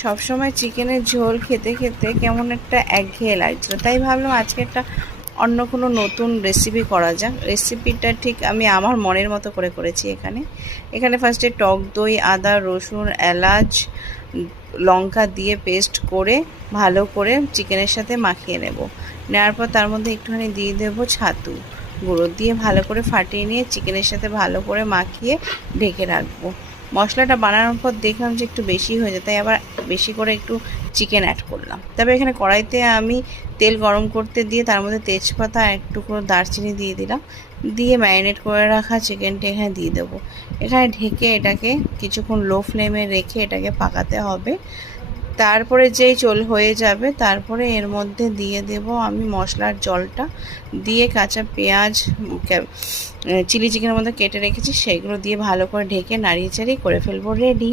সব সময় চিকেনের ঝোল খেতে খেতে কেমন একটা একঘেয়ে লাগছিল, তাই ভাবলাম আজকে একটা অন্য কোনো নতুন রেসিপি করা যাক। রেসিপিটা ঠিক আমি আমার মনের মতো করে করেছি। এখানে ফার্স্টে টক দই, আদা, রসুন, এলাচ, লঙ্কা দিয়ে পেস্ট করে ভালো করে চিকেনের সাথে মাখিয়ে নেওয়ার পর তার মধ্যে একটুখানি দিয়ে দেবো ছাতু গুঁড়ো, দিয়ে ভালো করে ফাটিয়ে নিয়ে চিকেনের সাথে ভালো করে মাখিয়ে ঢেকে রাখবো। মশলাটা বানানোর পর দেখলাম যে একটু বেশি হয়ে যায়, তাই আবার বেশি করে একটু চিকেন অ্যাড করলাম। তবে এখানে কড়াইতে আমি তেল গরম করতে দিয়ে তার মধ্যে তেজপাতা আর একটু করে দারচিনি দিয়ে দিলাম, দিয়ে ম্যারিনেট করে রাখা চিকেনটা এখানে দিয়ে দেবো। এখানে ঢেকে এটাকে কিছুক্ষণ লো ফ্লেমে রেখে এটাকে পাকাতে হবে। তারপরে যেই হয়ে যাবে তারপরে এর মধ্যে দিয়ে দেব আমি মশলার জলটা, দিয়ে কাঁচা পেঁয়াজ চিলি চিকেনের মধ্যে কেটে রেখেছি সেগুলো দিয়ে ভালো করে ঢেকে নাড়িয়ে চাড়িয়ে করে ফেলবো রেডি।